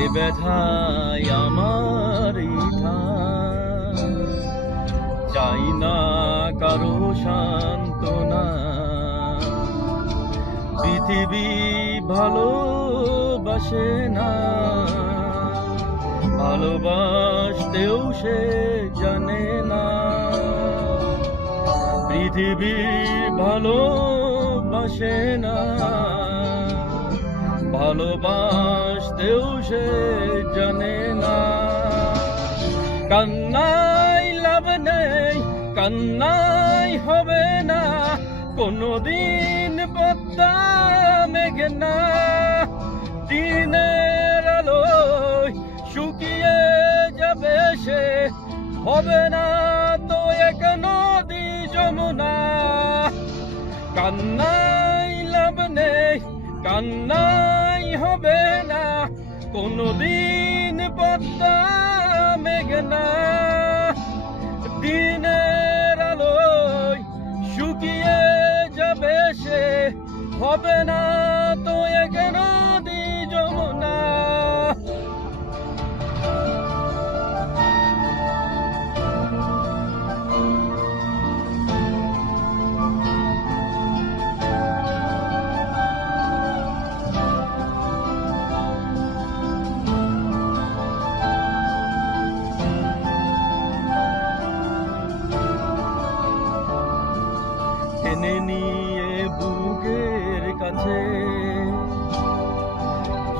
এ ব্যথায় আমার চাই না কারো সান্ত্বনা। পৃথিবী ভালোবাসে না, ভালোবাসতেও সে জানে না। পৃথিবী ভালোবাসে না, ভালোবাসতেও সে জানে না। কান্নাই লাভ নেই, কান্নাই হবে না, কোনদিন পদ্মা মেঘনা। দিনের আলোয় শুকিয়ে যাবে সে, হবে না তো এক নদী যমুনা। কান্নাই লাভ নেই, কান্নাই হবে না, কোনদিন পদ্মা মেঘনা। দিনের আলোয় শুকিয়ে যাবে সে, হবে না তো এক নদী যমুনা। টেনে নিয়ে বুকের কাছে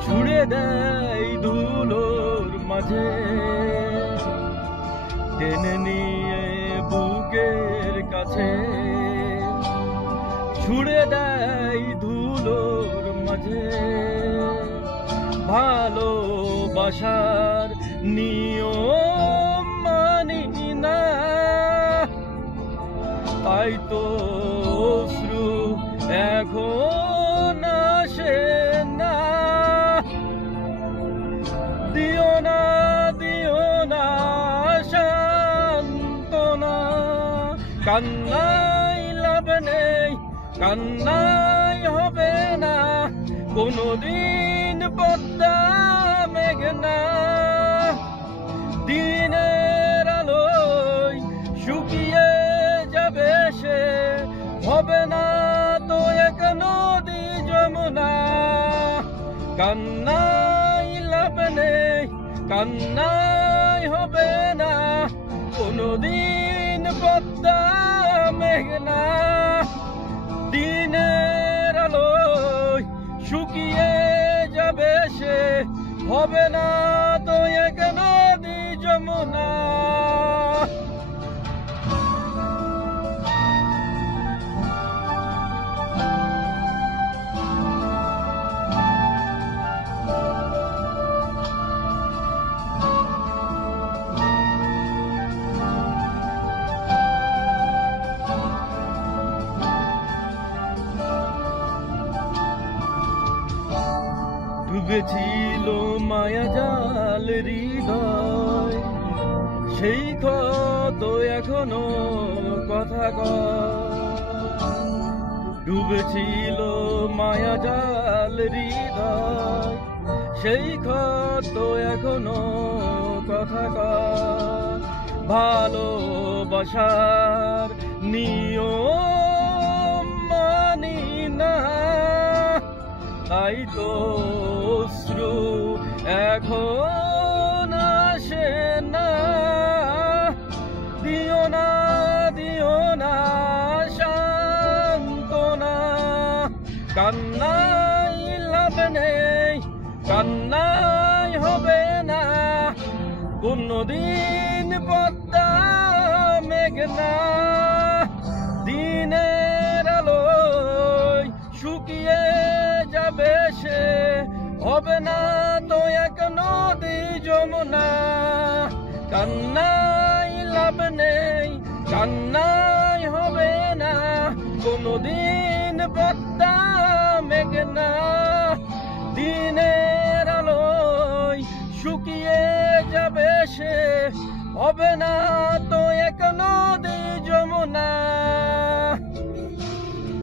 ছুড়ে দেয় ধুলোর মাঝে। টেনে নিয়ে বুকের কাছে ছুড়ে দেয় ধুলোর মাঝে। ভালোবাসার নিয়ম মানি না, তাই তো অশ্রু এখন আসে না। দিও না, দিও না সান্ত্বনা। কান্নাই লাভ নেই, কান্নাই হবে না, কোনদিন পদ্মা মেঘনা। দিনের আলোয় শুকিয়ে যাবে সে, হবে না তো এক নদী যমুনা। কান্নাই লাভ নেই, কান্নাই হবে না, কোনদিন পদ্মা মেঘনা। দিনের আলোয় শুকিয়ে যাবে সে, হবে না তো এক নদী যমুনা। ডুবেছিল মায়া জাল হৃদয়, সেই ক্ষত এখনো কথা কয়। ডুবেছিল মায়া জাল হৃদয়, সেই ক্ষত এখনো কথা কয়। ভালোবাসার নিয়ম মানি না, তাই তো অশ্রু এখন আসে না। দিও না, দিও না সান্ত্বনা। কান্নাই লাভ নেই, কান্নাই হবে না, কোনদিন পদ্মা মেঘনা। দিনের আলোয় শুকিয়ে যাবে সে, হবে না তো এক নদী যমুনা। কান্নাই লাভ নেই, কান্নাই হবে না, কোনদিন পদ্মা মেঘনা। দিনের আলোয় শুকিয়ে যাবে সে, হবে না তো